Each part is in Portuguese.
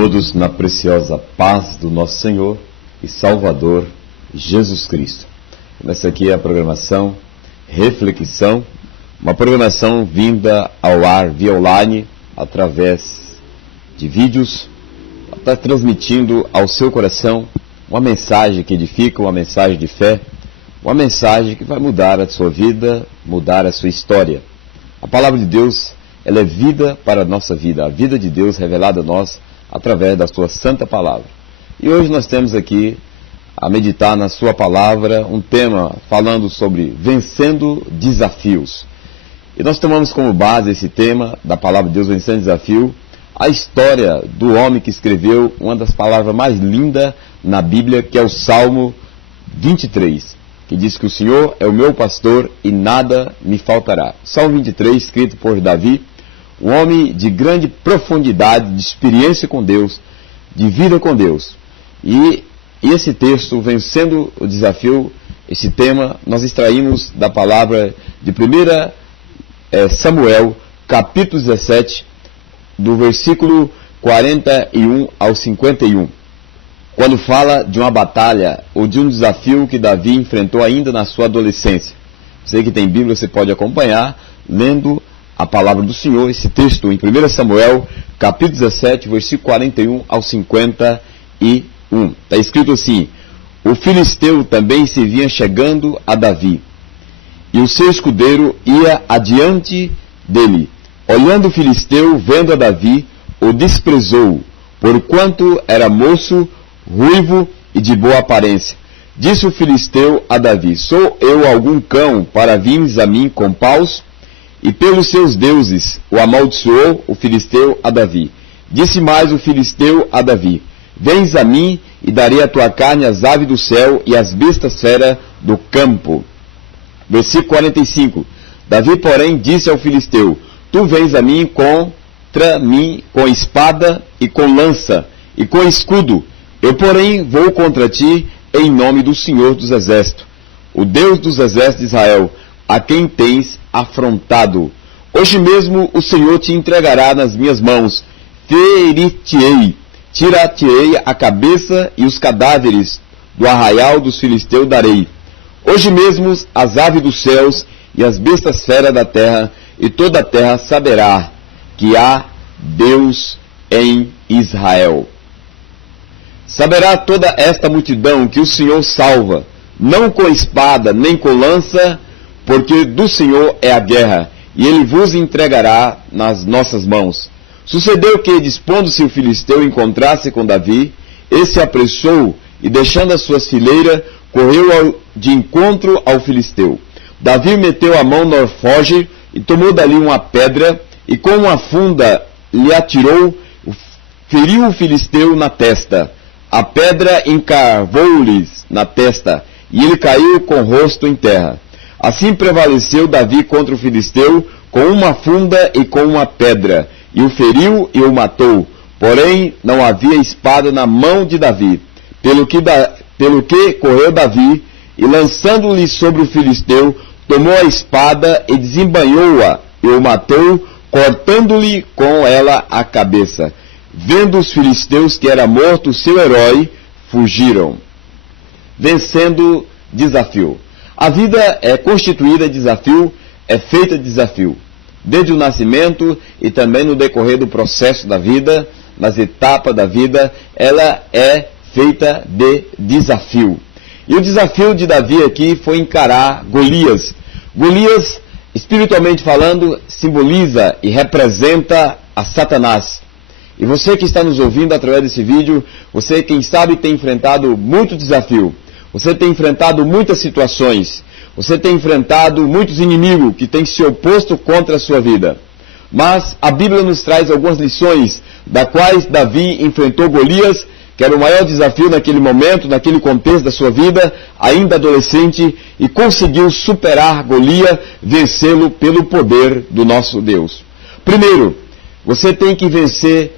todos na preciosa paz do nosso Senhor e Salvador Jesus Cristo. Essa aqui é a programação Reflexão, uma programação vinda ao ar via online, através de vídeos, está transmitindo ao seu coração uma mensagem que edifica, uma mensagem de fé, uma mensagem que vai mudar a sua vida, mudar a sua história. A palavra de Deus, ela é vida para a nossa vida, a vida de Deus revelada a nós através da sua santa palavra. E hoje nós temos aqui a meditar na sua palavra um tema falando sobre vencendo desafios. E nós tomamos como base esse tema da palavra de Deus, vencendo desafio, a história do homem que escreveu uma das palavras mais lindas na Bíblia, que é o Salmo 23, que diz que o Senhor é o meu pastor e nada me faltará. Salmo 23, escrito por Davi, um homem de grande profundidade, de experiência com Deus, de vida com Deus. E esse texto, vencendo o desafio, esse tema, nós extraímos da palavra de 1 Samuel, capítulo 17, do versículo 41 ao 51, quando fala de uma batalha ou de um desafio que Davi enfrentou ainda na sua adolescência. Você que tem Bíblia, você pode acompanhar, lendo a palavra do Senhor, esse texto em 1 Samuel, capítulo 17, versículo 41 ao 51. Está escrito assim: o filisteu também se vinha chegando a Davi, e o seu escudeiro ia adiante dele. Olhando o filisteu, vendo a Davi, o desprezou, porquanto era moço, ruivo e de boa aparência. Disse o filisteu a Davi: sou eu algum cão para vires a mim com paus? E pelos seus deuses o amaldiçoou o filisteu a Davi. Disse mais o filisteu a Davi: vens a mim e darei a tua carne às aves do céu e às bestas feras do campo. Versículo 45. Davi, porém, disse ao filisteu: tu vens a mim contra mim com espada e com lança e com escudo. Eu, porém, vou contra ti em nome do Senhor dos Exércitos, o Deus dos Exércitos de Israel, a quem tens afrontado. Hoje mesmo o Senhor te entregará nas minhas mãos. Ferir-te-ei, tirar-te-ei a cabeça e os cadáveres do arraial dos filisteus darei. Hoje mesmo as aves dos céus e as bestas feras da terra, e toda a terra saberá que há Deus em Israel. Saberá toda esta multidão que o Senhor salva, não com espada nem com lança, porque do Senhor é a guerra, e ele vos entregará nas nossas mãos. Sucedeu que, dispondo-se o filisteu encontrar-se com Davi, esse apressou e, deixando as suas fileiras, correu de encontro ao filisteu. Davi meteu a mão no alforje e tomou dali uma pedra, e com uma funda lhe atirou, feriu o filisteu na testa. A pedra encravou-lhe na testa, e ele caiu com o rosto em terra. Assim prevaleceu Davi contra o filisteu, com uma funda e com uma pedra, e o feriu e o matou. Porém, não havia espada na mão de Davi. Pelo que correu Davi, e lançando-lhe sobre o filisteu, tomou a espada e desembainhou-a, e o matou, cortando-lhe com ela a cabeça. Vendo os filisteus que era morto o seu herói, fugiram. Vencendo desafio. A vida é constituída de desafio, é feita de desafio. Desde o nascimento e também no decorrer do processo da vida, nas etapas da vida, ela é feita de desafio. E o desafio de Davi aqui foi encarar Golias. Golias, espiritualmente falando, simboliza e representa a Satanás. E você que está nos ouvindo através desse vídeo, você, quem sabe, tem enfrentado muito desafio. Você tem enfrentado muitas situações. Você tem enfrentado muitos inimigos que têm se oposto contra a sua vida. Mas a Bíblia nos traz algumas lições, da quais Davi enfrentou Golias, que era o maior desafio naquele momento, naquele contexto da sua vida, ainda adolescente, e conseguiu superar Golias, vencê-lo pelo poder do nosso Deus. Primeiro, você tem que vencer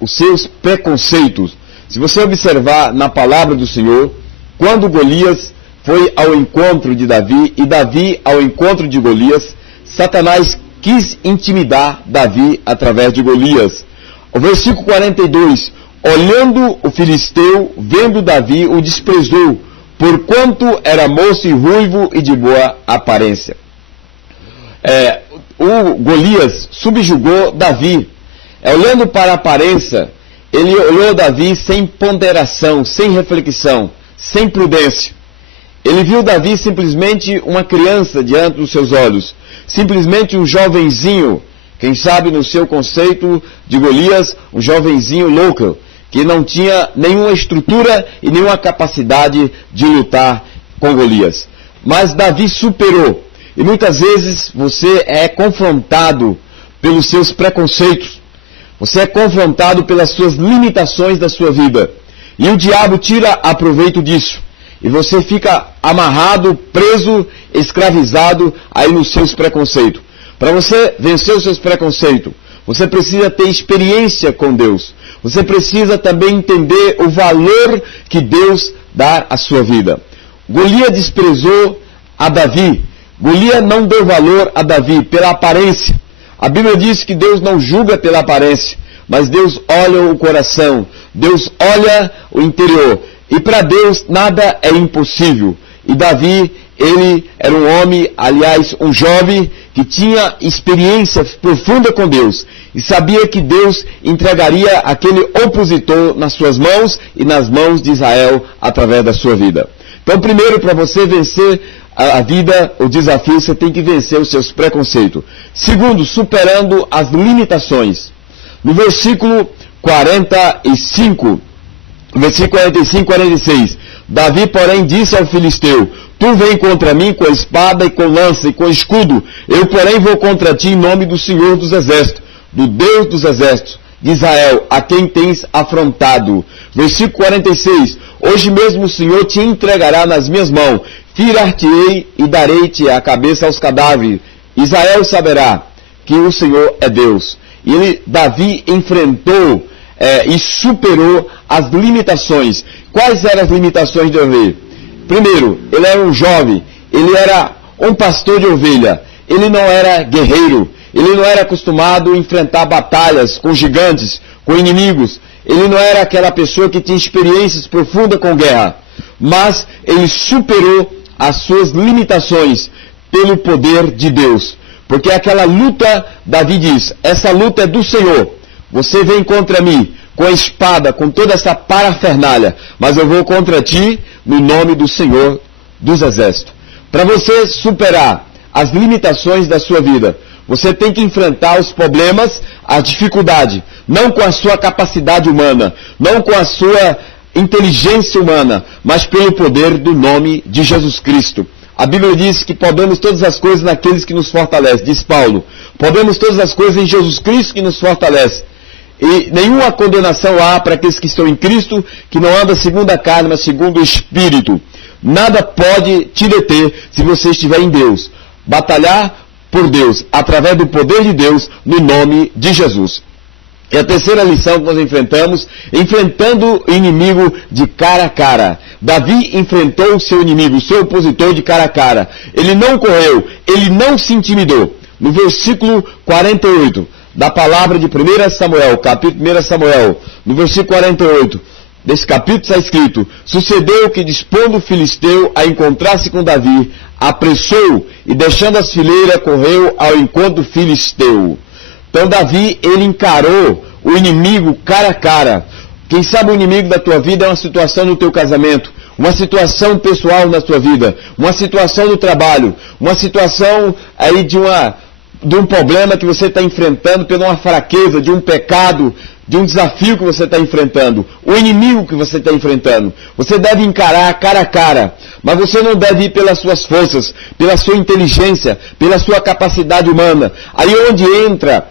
os seus preconceitos. Se você observar na palavra do Senhor, quando Golias foi ao encontro de Davi e Davi ao encontro de Golias, Satanás quis intimidar Davi através de Golias. O versículo 42, Olhando o filisteu, vendo Davi, o desprezou, porquanto era moço e ruivo e de boa aparência. O Golias subjugou Davi. Olhando para a aparência, ele olhou Davi sem ponderação, sem reflexão, sem prudência. Ele viu Davi simplesmente uma criança diante dos seus olhos, simplesmente um jovenzinho, quem sabe no seu conceito de Golias, um jovenzinho louco, que não tinha nenhuma estrutura e nenhuma capacidade de lutar com Golias. Mas Davi superou. E muitas vezes você é confrontado pelos seus preconceitos. Você é confrontado pelas suas limitações da sua vida. E o diabo tira proveito disso. E você fica amarrado, preso, escravizado aí nos seus preconceitos. Para você vencer os seus preconceitos, você precisa ter experiência com Deus. Você precisa também entender o valor que Deus dá à sua vida. Golias desprezou a Davi. Golias não deu valor a Davi pela aparência. A Bíblia diz que Deus não julga pela aparência, mas Deus olha o coração, Deus olha o interior. E para Deus nada é impossível. E Davi, ele era um homem, aliás, um jovem, que tinha experiência profunda com Deus. E sabia que Deus entregaria aquele opositor nas suas mãos e nas mãos de Israel através da sua vida. Então, primeiro, para você vencer a vida, o desafio, você tem que vencer os seus preconceitos. Segundo, superando as limitações. No versículo 45, versículo 45 e 46, Davi, porém, disse ao filisteu: tu vem contra mim com a espada e com lança e com escudo, eu, porém, vou contra ti em nome do Senhor dos Exércitos, do Deus dos Exércitos, de Israel, a quem tens afrontado. Versículo 46, hoje mesmo o Senhor te entregará nas minhas mãos, tirar-te-ei e darei-te a cabeça aos cadáveres. Israel saberá que o Senhor é Deus. E Davi enfrentou e superou as limitações. Quais eram as limitações de Davi? Primeiro, ele era um jovem, ele era um pastor de ovelha, ele não era guerreiro, ele não era acostumado a enfrentar batalhas com gigantes, com inimigos, ele não era aquela pessoa que tinha experiências profundas com guerra, mas ele superou as suas limitações pelo poder de Deus. Porque aquela luta, Davi diz, essa luta é do Senhor. Você vem contra mim com a espada, com toda essa parafernália, mas eu vou contra ti no nome do Senhor dos Exércitos. Para você superar as limitações da sua vida, você tem que enfrentar os problemas, a dificuldade, não com a sua capacidade humana, não com a sua inteligência humana, mas pelo poder do nome de Jesus Cristo. A Bíblia diz que podemos todas as coisas naqueles que nos fortalecem, diz Paulo. Podemos todas as coisas em Jesus Cristo que nos fortalece. E nenhuma condenação há para aqueles que estão em Cristo, que não andam segundo a carne, mas segundo o Espírito. Nada pode te deter se você estiver em Deus. Batalhar por Deus, através do poder de Deus, no nome de Jesus. E a terceira lição que nós enfrentamos, enfrentando o inimigo de cara a cara. Davi enfrentou o seu inimigo, o seu opositor de cara a cara. Ele não correu, ele não se intimidou. No versículo 48 da palavra de 1 Samuel, capítulo 1 Samuel, no versículo 48 desse capítulo está escrito: sucedeu que, dispondo o filisteu a encontrar-se com Davi, apressou e, deixando as fileiras, correu ao encontro do filisteu. Então Davi, ele encarou o inimigo cara a cara. Quem sabe o inimigo da tua vida é uma situação no teu casamento, uma situação pessoal na tua vida, uma situação no trabalho, uma situação aí de um problema que você está enfrentando, por uma fraqueza, de um pecado, de um desafio que você está enfrentando, o inimigo que você está enfrentando. Você deve encarar cara a cara, mas você não deve ir pelas suas forças, pela sua inteligência, pela sua capacidade humana. Aí onde entra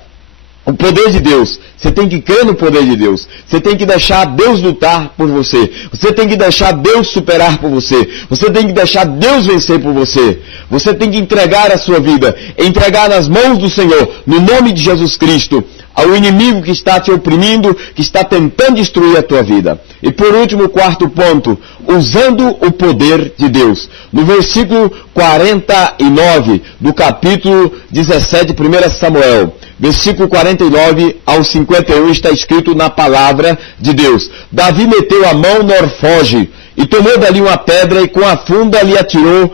o poder de Deus, você tem que crer no poder de Deus, você tem que deixar Deus lutar por você, você tem que deixar Deus superar por você, você tem que deixar Deus vencer por você, você tem que entregar a sua vida, entregar nas mãos do Senhor, no nome de Jesus Cristo, ao inimigo que está te oprimindo, que está tentando destruir a tua vida. E por último, o quarto ponto, usando o poder de Deus. No versículo 49 do capítulo 17, 1 Samuel, versículo 49 ao 51, está escrito na palavra de Deus: Davi meteu a mão no alforje e tomou dali uma pedra e com a funda lhe atirou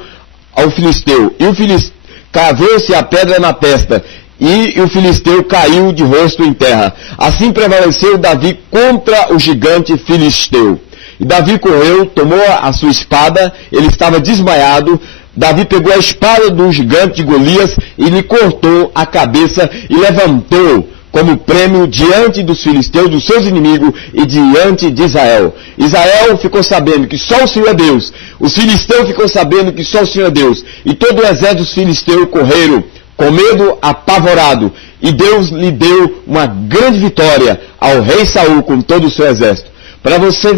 ao filisteu. E o filisteu cravou-se a pedra na testa, e o filisteu caiu de rosto em terra. Assim prevaleceu Davi contra o gigante filisteu. E Davi correu, tomou a sua espada, ele estava desmaiado. Davi pegou a espada do gigante de Golias e lhe cortou a cabeça e levantou como prêmio diante dos filisteus, dos seus inimigos, e diante de Israel. Israel ficou sabendo que só o Senhor é Deus. Os filisteus ficou sabendo que só o Senhor é Deus. E todo o exército dos filisteus correram com medo, apavorado. E Deus lhe deu uma grande vitória ao rei Saul com todo o seu exército. Para você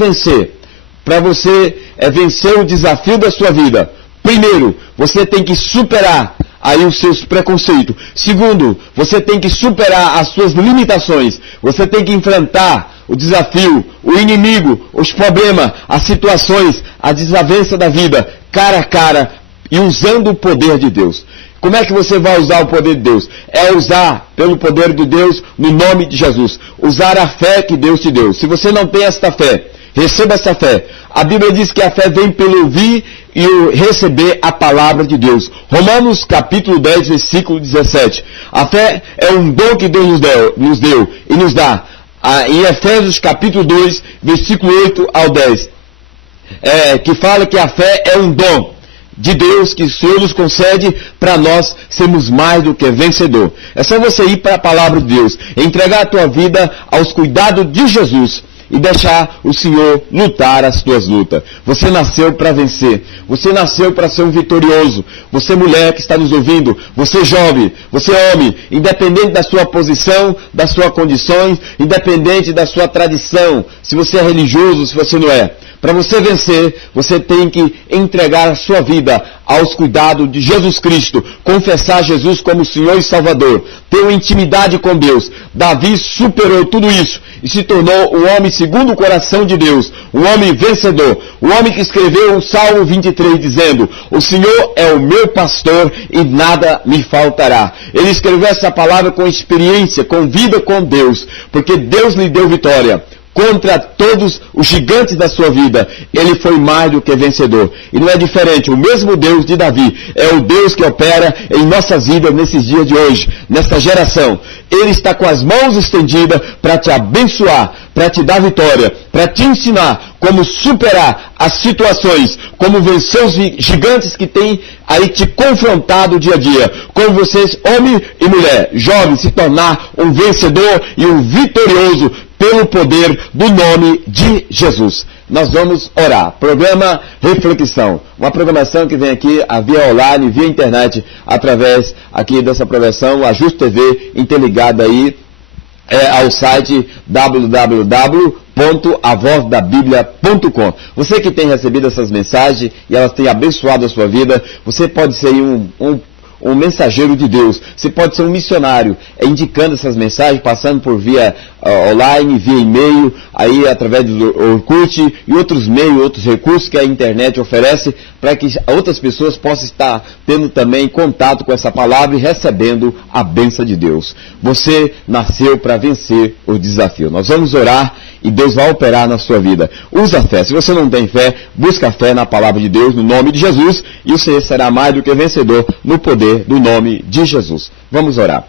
vencer o desafio da sua vida, primeiro, você tem que superar aí os seus preconceitos. Segundo, você tem que superar as suas limitações. Você tem que enfrentar o desafio, o inimigo, os problemas, as situações, a desavença da vida, cara a cara, e usando o poder de Deus. Como é que você vai usar o poder de Deus? É usar pelo poder de Deus no nome de Jesus. Usar a fé que Deus te deu. Se você não tem esta fé, receba essa fé. A Bíblia diz que a fé vem pelo ouvir e receber a palavra de Deus. Romanos capítulo 10, versículo 17. A fé é um dom que Deus nos deu e nos dá. Em Efésios capítulo 2, versículo 8 ao 10. Que fala que a fé é um dom de Deus que o Senhor nos concede para nós sermos mais do que vencedor. É só você ir para a palavra de Deus, entregar a tua vida aos cuidados de Jesus e deixar o Senhor lutar as tuas lutas. Você nasceu para vencer. Você nasceu para ser um vitorioso. Você mulher que está nos ouvindo, você jovem, você homem, independente da sua posição, das suas condições, independente da sua tradição, se você é religioso, se você não é. Para você vencer, você tem que entregar a sua vida aos cuidados de Jesus Cristo, confessar Jesus como Senhor e Salvador, ter uma intimidade com Deus. Davi superou tudo isso e se tornou um homem segundo o coração de Deus, um homem vencedor, um homem que escreveu o Salmo 23 dizendo: o Senhor é o meu pastor e nada me faltará. Ele escreveu essa palavra com experiência, com vida com Deus, porque Deus lhe deu vitória. Contra todos os gigantes da sua vida, ele foi mais do que vencedor. E não é diferente, o mesmo Deus de Davi é o Deus que opera em nossas vidas nesses dias de hoje, nesta geração. Ele está com as mãos estendidas para te abençoar, para te dar vitória, para te ensinar como superar as situações, como vencer os gigantes que têm aí te confrontado dia a dia. Como vocês, homem e mulher, jovens, se tornar um vencedor e um vitorioso pelo poder do nome de Jesus. Nós vamos orar. Programa Reflexão. Uma programação que vem aqui via online, via internet, através aqui dessa programação, a Justo TV, interligada aí ao site www.avozdabiblia.com. Você que tem recebido essas mensagens e elas têm abençoado a sua vida, você pode ser um mensageiro de Deus. Você pode ser um missionário, indicando essas mensagens, passando por via online, via e-mail, aí através do Orkut e outros meios, outros recursos que a internet oferece, para que outras pessoas possam estar tendo também contato com essa palavra e recebendo a bênção de Deus. Você nasceu para vencer o desafio. Nós vamos orar e Deus vai operar na sua vida. Usa a fé. Se você não tem fé, busca a fé na palavra de Deus, no nome de Jesus, e você será mais do que vencedor no poder do nome de Jesus. Vamos orar.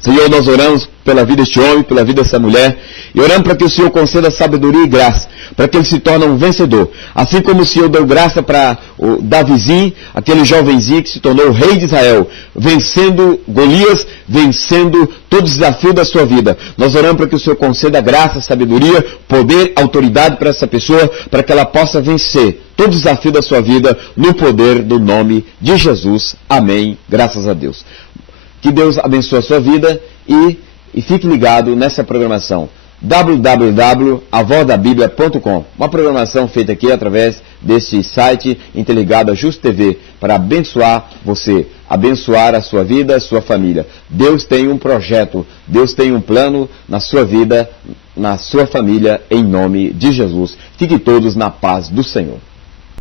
Senhor, nós oramos pela vida deste homem, pela vida dessa mulher, e oramos para que o Senhor conceda sabedoria e graça, para que ele se torne um vencedor. Assim como o Senhor deu graça para o Davizinho, aquele jovenzinho que se tornou o rei de Israel, vencendo Golias, vencendo todo o desafio da sua vida. Nós oramos para que o Senhor conceda graça, sabedoria, poder, autoridade para essa pessoa, para que ela possa vencer todo o desafio da sua vida, no poder do nome de Jesus. Amém. Graças a Deus. Que Deus abençoe a sua vida e fique ligado nessa programação. www.avodabiblia.com. Uma programação feita aqui através deste site interligado a Justo TV para abençoar você, abençoar a sua vida, a sua família. Deus tem um projeto, Deus tem um plano na sua vida, na sua família, em nome de Jesus. Fiquem todos na paz do Senhor.